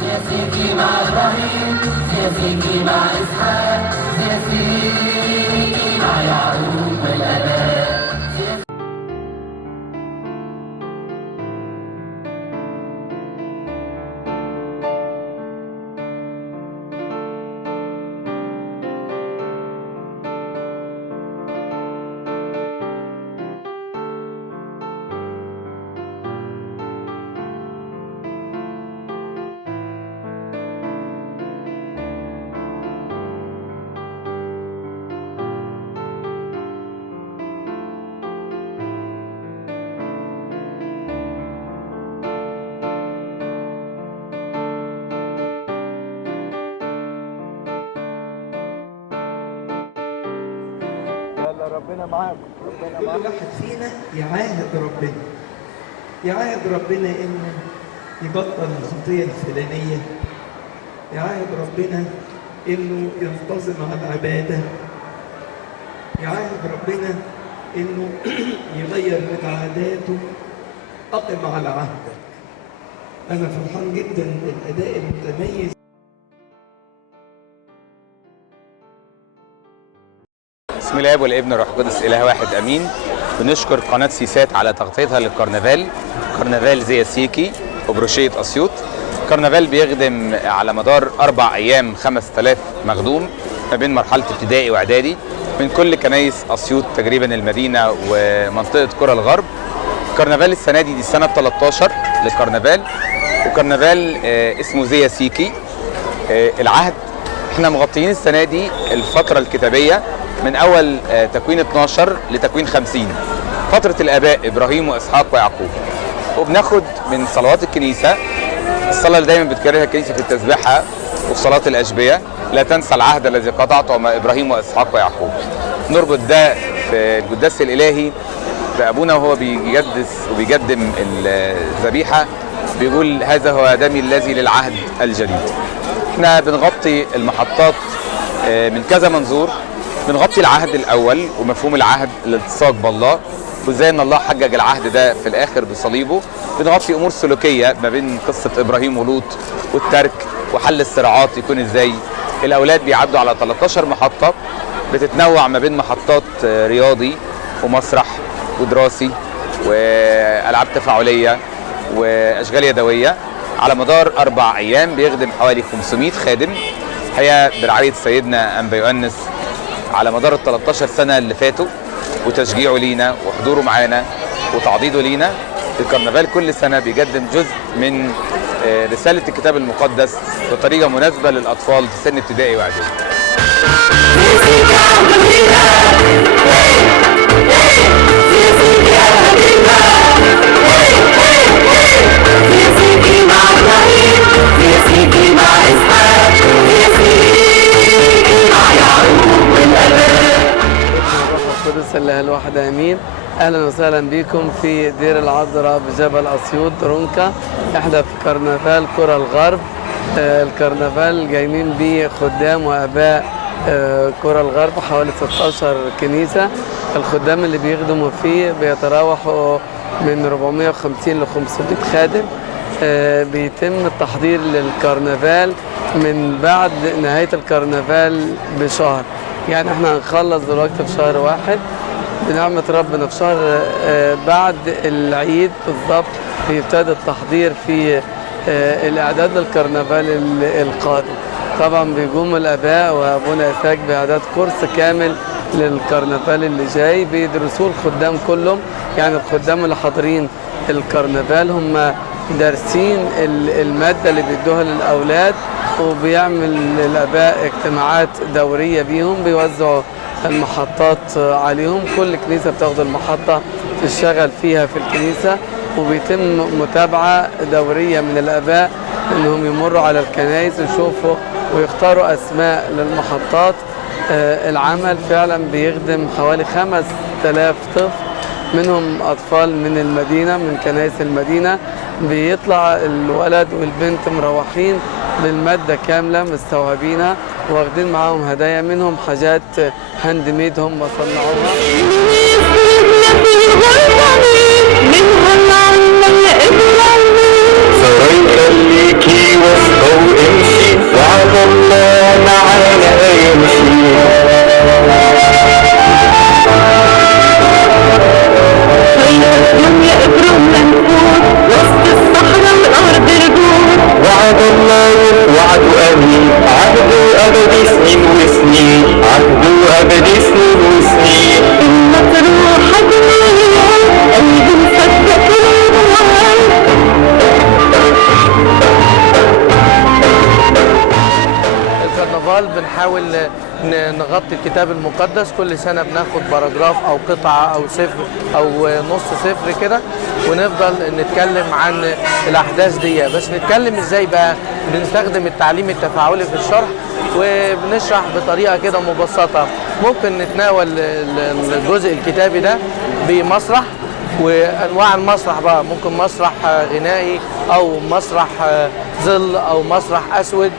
سياسيكي مع إبراهيم، سياسيكي مع إسحاق، سياسيكي مع يعقوب والآباء. ربنا معاكم، ربنا معاكم. واحد فينا يعاهد ربنا انه يبطل الخطيه الفلانيه، يعاهد ربنا انه ينتظم على العباده، يعاهد ربنا انه يغير من عاداته. اقم على عهدك. انا فرحان جدا بالاداء المتميز. بسم الله والابن والروح القدس اله واحد امين. بنشكر قناه سيسات على تغطيتها للكرنفال، كرنفال زياسيكي وبروشيه اسيوط. الكرنفال بيخدم على مدار 4 ايام 5000 مخدوم ما بين مرحله ابتدائي واعدادي من كل كنايس اسيوط تقريبا المدينه ومنطقه قرى الغرب. الكرنفال السنه دي السنه 13 للكرنفال، وكرنفال اسمه زياسيكي. العهد احنا مغطيين السنه دي الفتره الكتابيه من اول تكوين 12 لتكوين 50، فتره الاباء ابراهيم واسحاق ويعقوب. وبناخد من صلوات الكنيسه الصلاه اللي دايما بتكررها الكنيسه في التسبيحه وفي صلاه الاشبيه: لا تنسى العهد الذي قطعته مع ابراهيم واسحاق ويعقوب. نربط ده في القداس الالهي بابونا وهو بيقدم الذبيحه، بيقول: هذا هو دمي الذي للعهد الجديد. احنا بنغطي المحطات من كذا منظور. بنغطي العهد الاول ومفهوم العهد الالتصاق بالله وازاي ان الله حقق العهد ده في الاخر بصليبه. بنغطي امور سلوكيه ما بين قصه ابراهيم ولوط والترك وحل الصراعات يكون ازاي. الاولاد بيعدوا على 13 محطه بتتنوع ما بين محطات رياضي ومسرح ودراسي والعاب تفاعليه واشغال يدويه. على مدار 4 ايام بيخدم حوالي 500 خادم. هي برعايه سيدنا انبا يؤنس على مدار ال 13 سنه اللي فاتوا، وتشجيعه لينا وحضوره معانا وتعضيده لينا. الكرنفال كل سنه بيقدم جزء من رساله الكتاب المقدس بطريقه مناسبه للاطفال في سن ابتدائي واعدادي. القدس الله الواحد امين. اهلا وسهلا بكم في دير العذراء بجبل اسيوط رونكا. احنا في كرنفال قرى الغرب. الكرنفال جايين بيه خدام واباء قرى الغرب، حوالي 16 كنيسه. الخدام اللي بيخدموا فيه بيتراوحوا من 450 ل 500 خادم. بيتم التحضير للكرنفال من بعد نهايه الكرنفال بشهر. يعني احنا هنخلص دلوقتي في شهر 1 بنعمة ربنا. في شهر بعد العيد بالظبط بيبتدي التحضير في الإعداد للكرنفال القادم. طبعا بيقوم الآباء وأبونا إسحاق بإعداد كورس كامل للكرنفال اللي جاي، بيدرسوه الخدام كلهم. يعني الخدام اللي حاضرين الكرنفال هم دارسين المادة اللي بيدوها للأولاد، وبيعمل الآباء اجتماعات دورية بيهم، بيوزعوا المحطات عليهم. كل كنيسة بتاخد المحطة تشتغل فيها في الكنيسة، وبيتم متابعة دورية من الآباء إنهم يمروا على الكنائس ويشوفوا ويختاروا أسماء للمحطات. العمل فعلا بيخدم حوالي 5000 طفل، منهم أطفال من المدينة من كنائس المدينة. بيطلع الولد والبنت مروحين بالمادة كاملة مستوعبينها، واخدين معاهم هدايا، منهم حاجات هاند ميد هم صنعوها. سريت ليكي وسط سنين وسنين عدوا أبدي سنين وسنين المطروحة دنيا قلبي مصدق الكرنفال بنحاول نغطي الكتاب المقدس. كل سنة بناخد باراجراف أو قطعة أو سفر أو نص سفر كده، ونفضل نتكلم عن الأحداث دي. بس نتكلم إزاي بقى؟ بنستخدم التعليم التفاعلي في الشرح، وبنشرح بطريقة كده مبسطة. ممكن نتناول الجزء الكتابي ده بمسرح، وانواع المسرح بقى ممكن مسرح غنائي او مسرح ظل او مسرح اسود.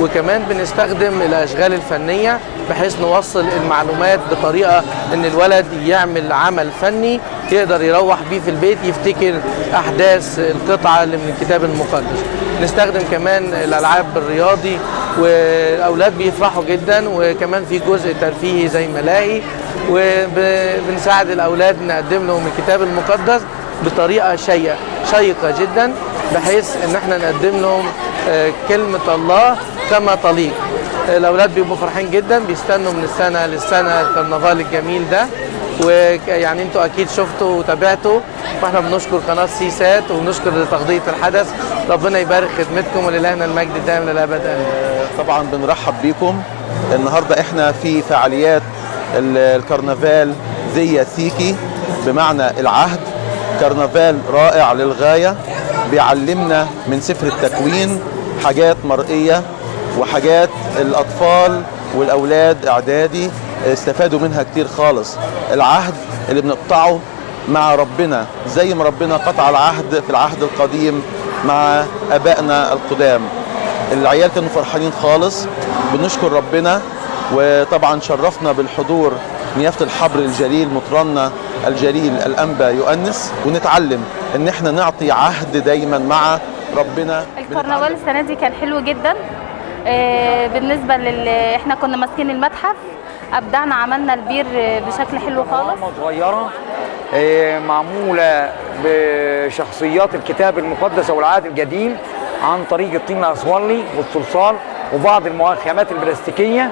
وكمان بنستخدم الاشغال الفنيه بحيث نوصل المعلومات بطريقه ان الولد يعمل عمل فني يقدر يروح بيه في البيت يفتكر احداث القطعه اللي من الكتاب المقدس. نستخدم كمان الالعاب الرياضي والاولاد بيفرحوا جدا، وكمان في جزء ترفيهي زي ملاهي، وبنساعد الاولاد نقدم لهم الكتاب المقدس بطريقه شيقه جدا، بحيث ان احنا نقدم لهم كلمه الله كما تليق. الاولاد بيبقوا فرحين جدا، بيستنوا من السنه للسنه الكرنفال الجميل ده. ويعني انتوا اكيد شفتوا وتابعتوا، فاحنا بنشكر قناه سي سات وبنشكر تغطيه الحدث. ربنا يبارك خدمتكم ولإلهنا المجد الدائم للابد امين. طبعا بنرحب بيكم النهارده. احنا في فعاليات الكرنفال زي سيكي بمعنى العهد. كرنفال رائع للغايه، بيعلمنا من سفر التكوين حاجات مرئيه وحاجات الاطفال والاولاد اعدادي استفادوا منها كتير خالص. العهد اللي بنقطعه مع ربنا زي ما ربنا قطع العهد في العهد القديم مع ابائنا القدام. العيال كانوا فرحانين خالص، بنشكر ربنا. وطبعا شرفنا بالحضور نيافة الحبر الجليل مطرنا الجليل الأنبا يؤنس، ونتعلم ان احنا نعطي عهد دايما مع ربنا. الكرنفال السنه دي كان حلو جدا. بالنسبه احنا كنا ماسكين المتحف، ابدعنا عملنا البير بشكل حلو خالص. صغيره معموله بشخصيات الكتاب المقدس والعهد القديم عن طريق الطين الاسولي والصلصال وبعض الخامات البلاستيكيه،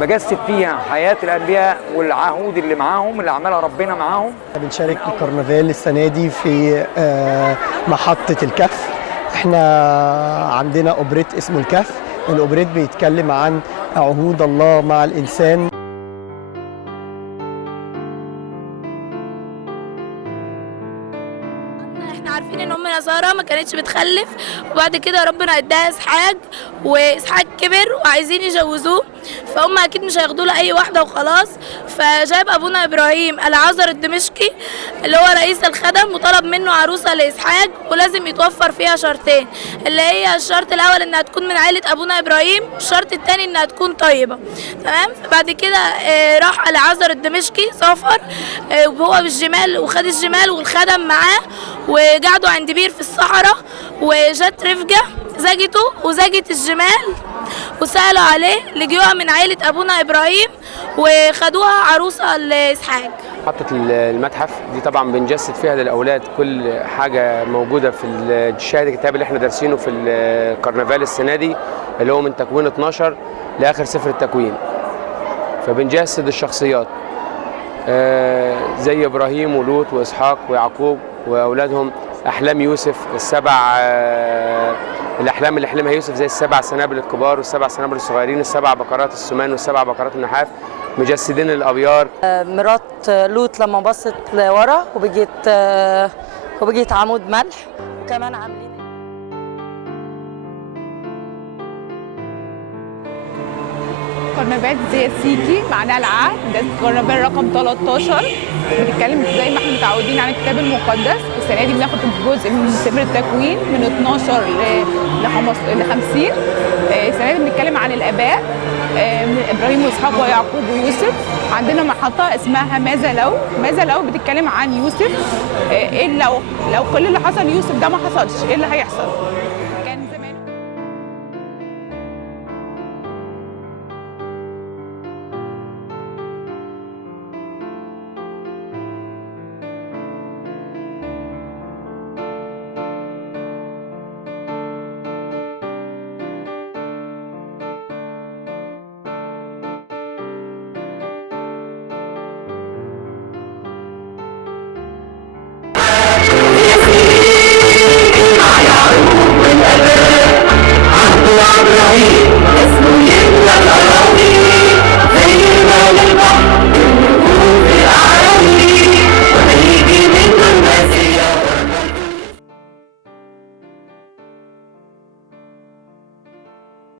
بجسد فيها حياه الانبياء والعهود اللي معاهم اللي عملها ربنا معاهم. بنشارك الكرنفال السنه دي في محطه الكهف. احنا عندنا اوبريت اسمه الكهف. الاوبريت بيتكلم عن عهود الله مع الانسان. احنا عارفين ان ام ساره ما كانتش بتخلف، وبعد كده ربنا اداها اسحاق، واسحاق كبر وعايزين يجوزوه، فهم اكيد مش هياخدوا له اي واحده وخلاص. فجاب ابونا ابراهيم العازر الدمشقي اللي هو رئيس الخدم، وطلب منه عروسه لاسحاق، ولازم يتوفر فيها شرطين، اللي هي الشرط الاول انها تكون من عائله ابونا ابراهيم، والشرط الثاني انها تكون طيبه. تمام. فبعد كده راح العازر الدمشقي سافر وهو بالجمال، وخد الجمال والخدم معاه، وقعدوا عند بير في الصحراء، وجت رفقه زجته وزجت الجمال، وسألوا عليه لجيوها من عائلة أبونا إبراهيم، وخدوها عروسة لإسحاق. محطة المتحف دي طبعا بنجسد فيها للأولاد كل حاجة موجودة في الشاهد الكتاب اللي احنا دارسينه في الكرنفال السنة دي، اللي هو من تكوين 12 لآخر سفر التكوين. فبنجسد الشخصيات زي إبراهيم ولوط وإسحاق ويعقوب وأولادهم، أحلام يوسف الأحلام اللي حلمها يوسف، زي السبع سنابل الكبار والسبع سنابل الصغيرين، السبع بقرات السمان والسبع بقرات النحاس، مجسدين الأبيار. مرات لوط لما بصت لورا وبقيت عمود ملح، وكمان عاملين كرنفال زي سيكي معناها العهد. ده كرنفال رقم 13، بنتكلم زي ما احنا متعودين عن الكتاب المقدس. السنه دي بناخد جزء من سفر التكوين من 12 ل 50. السنه دي بنتكلم عن الاباء من ابراهيم واسحاق ويعقوب ويوسف. عندنا محطه اسمها ماذا لو بتتكلم عن يوسف. ايه لو كل اللي حصل يوسف ده ما حصلش، ايه اللي هيحصل؟ إبراهيم اسمه يملى الأرض